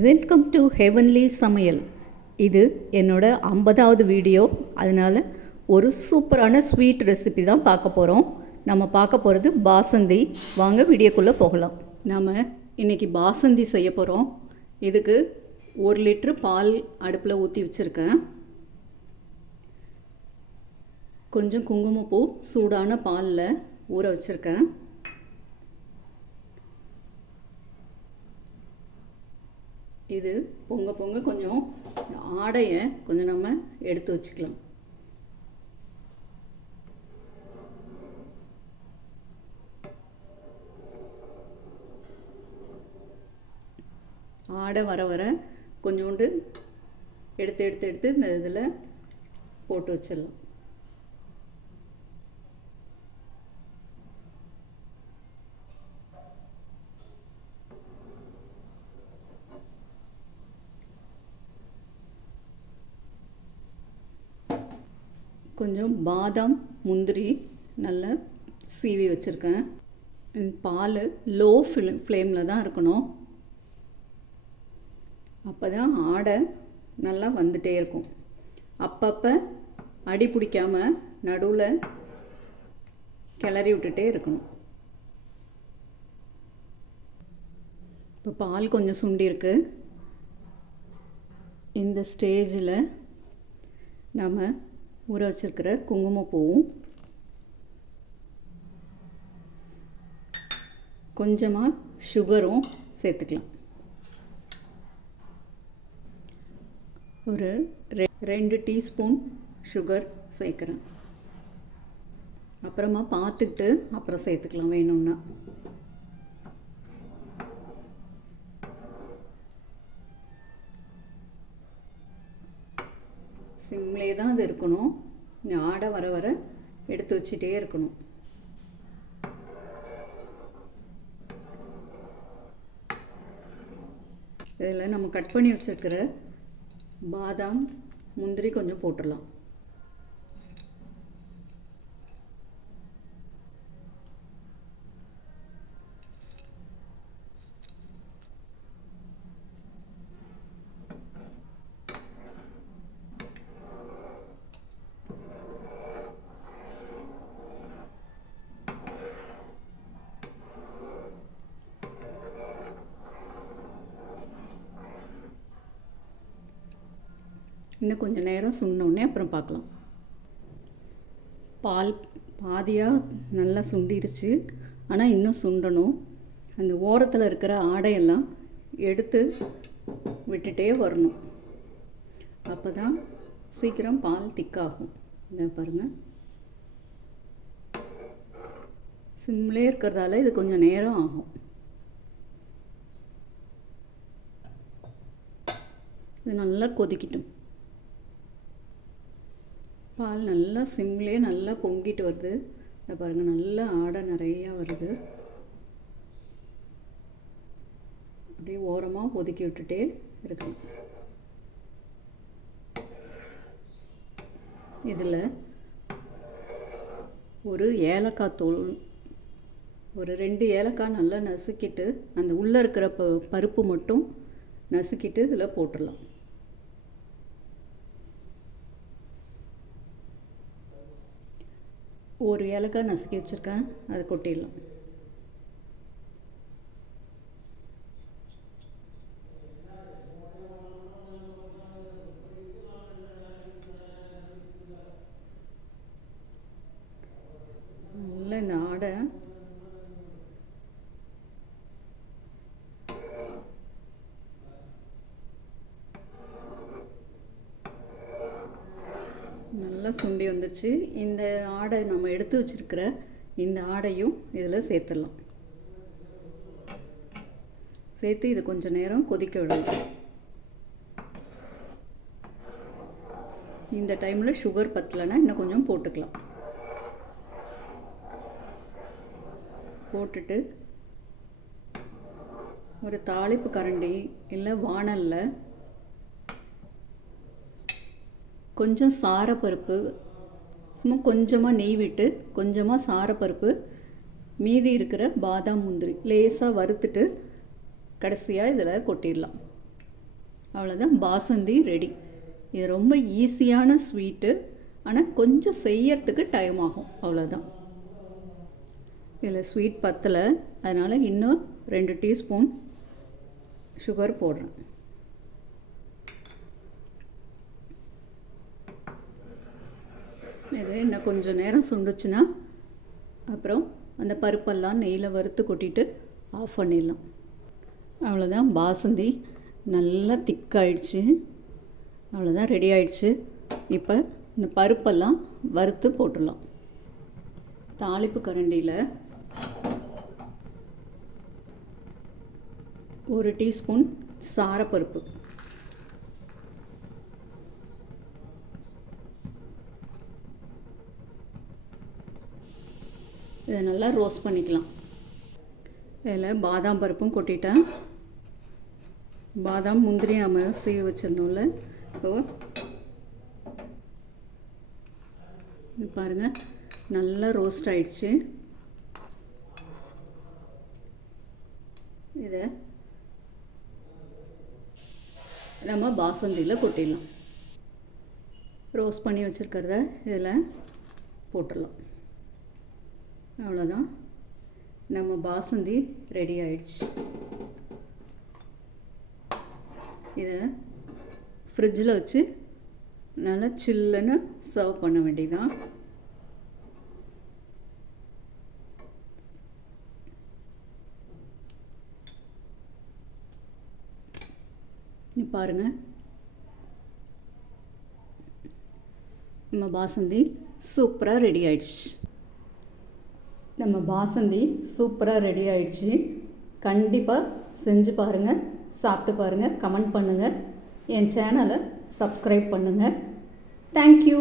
Welcome to heavenly சமையல். இது என்னோட 50வது வீடியோ. அதனால் ஒரு சூப்பரான ஸ்வீட் ரெசிபி தான் பார்க்க போகிறோம். நம்ம பார்க்க போகிறது பாசந்தி. வாங்க வீடியோக்குள்ளே போகலாம். நாம் இன்றைக்கி பாசந்தி செய்ய போகிறோம். இதுக்கு 1 லிட்ரு பால் அடுப்பில் ஊற்றி வச்சுருக்கேன். கொஞ்சம் குங்குமப்பூ சூடான பாலில் ஊற வச்சுருக்கேன். இது பொங்க பொங்க கொஞ்சம் ஆடையை கொஞ்சம் நம்ம எடுத்து வச்சுக்கலாம். ஆடை வர வர கொஞ்சோண்டு எடுத்து எடுத்து எடுத்து இந்த இதில் போட்டு வச்சிடலாம். கொஞ்சம் பாதாம் முந்திரி நல்லா சீவி வச்சுருக்கேன். பால் லோ ஃப்ளேமில் தான் இருக்கணும். அப்போ தான் ஆடை நல்லா வந்துட்டே இருக்கும். அப்பப்போ அடி பிடிக்காமல் நடுவில் கிளறி விட்டுட்டே இருக்கணும். இப்போ பால் கொஞ்சம் சுண்டிருக்கு. இந்த ஸ்டேஜில் நம்ம ஊற வச்சிருக்கிற குங்குமப்பூவும் கொஞ்சமாக சுகரும் சேர்த்துக்கலாம். ஒரு 2 டீஸ்பூன் சுகர் சேர்க்குறேன். அப்புறமா பார்த்துக்கிட்டு அப்புறம் சேர்த்துக்கலாம் வேணும்னா. சிம்லே தான் அது இருக்கணும். ஆடை வர வர எடுத்து வச்சுட்டே இருக்கணும். இதில் நம்ம கட் பண்ணி வச்சுருக்கிற பாதாம் முந்திரி கொஞ்சம் போட்டுடலாம். இன்னும் கொஞ்சம் நேரம் சுண்டோடனே அப்புறம் பார்க்கலாம். பால் பாதியாக நல்லா சுண்டிருச்சு. ஆனால் இன்னும் சுண்டணும். அந்த ஓரத்தில் இருக்கிற ஆடையெல்லாம் எடுத்து விட்டுட்டே வரணும். அப்போ தான் சீக்கிரம் பால் திக்காகும். இதை பாருங்கள். சிம்லே இருக்கிறதால இது கொஞ்சம் நேரம் ஆகும். இது நல்லா கொதிக்கட்டும். பால் நல்லா சிம்லே நல்லா பொங்கிட்டு வருது. இதை பாருங்கள், நல்லா ஆடை நிறையா வருது. அப்படியே ஓரமாக ஒதுக்கி விட்டுட்டே இருக்கணும். இதில் ஒரு ஏலக்காய் தூள், ஒரு 2 ஏலக்காய் நல்லா நசுக்கிட்டு அந்த உள்ளே இருக்கிற பருப்பு மட்டும் நசுக்கிட்டு இதில் போட்டுடலாம். ஒரு ஏலக்காய் நசுக்கி வச்சுருக்கேன், அதை கொட்டிடலாம். நல்லா இந்த ஆடை நல்லா சுண்டி வந்துருச்சு. இந்த ஆடை நம்ம எடுத்து வச்சுருக்கிற இந்த ஆடையும் இதில் சேர்த்துடலாம். சேர்த்து இது கொஞ்சம் நேரம் கொதிக்க விடணும். இந்த டைமில் சுகர் பத்தலைன்னா இன்னும் கொஞ்சம் போட்டுக்கலாம். போட்டுட்டு ஒரு தாளிப்பு கரண்டி இல்லை வாணலில் கொஞ்சம் சாரப்பருப்பு, சும்மா கொஞ்சமாக நெய் விட்டு கொஞ்சமாக சாரப்பருப்பு, மீதி இருக்கிற பாதாம் முந்திரி லேசாக வறுத்துட்டு கடைசியாக இதில் கொட்டிடலாம். அவ்வளோதான், பாசந்தி ரெடி. இது ரொம்ப ஈஸியான ஸ்வீட்டு, ஆனால் கொஞ்சம் செய்யறதுக்கு டைம் ஆகும், அவ்வளோதான். இதில் ஸ்வீட் பத்தலை, அதனால் இன்னும் 2 டீஸ்பூன் சுகர் போடுறேன். இது இன்னும் கொஞ்சம் நேரம் சுண்டுச்சுன்னா அப்புறம் அந்த பருப்பெல்லாம் நெய்யில் வறுத்து கொட்டிட்டு ஆஃப் பண்ணிடலாம். அவ்வளோதான், பாசந்தி நல்லா திக்காயிடுச்சு. அவ்வளோதான், ரெடி ஆயிடுச்சு. இப்போ இந்த பருப்பெல்லாம் வறுத்து போட்டுடலாம். தாளிப்பு கரண்டியில் 1 டீஸ்பூன் சாரப்பருப்பு, இதை நல்லா ரோஸ்ட் பண்ணிக்கலாம். இதில் பாதாம் பருப்பும் கொட்டிட்டேன். பாதாம் முந்திரி நம்ம சீவி வச்சிருந்தோம்ல, இப்போது பாருங்கள் நல்லா ரோஸ்ட் ஆயிடுச்சு. இதை நம்ம பாசந்தியில் கொட்டிடலாம். ரோஸ்ட் பண்ணி வச்சுருக்கிறத இதில் போட்டுடலாம். அவ்வளோதான், நம்ம பாசந்தி ரெடி ஆயிடுச்சு. இதை ஃப்ரிட்ஜில் வச்சு நல்லா சில்லுன்னு சர்வ் பண்ண வேண்டியதான். பாருங்கள், நம்ம பாசந்தி சூப்பராக ரெடி ஆயிடுச்சு. நம்ம பாசந்தி சூப்பராக ரெடி ஆயிடுச்சு. கண்டிப்பாக செஞ்சு பாருங்கள், சாப்பிட்டு பாருங்கள், கமெண்ட் பண்ணுங்கள், என் சேனலை சப்ஸ்கிரைப் பண்ணுங்கள். தேங்க்யூ.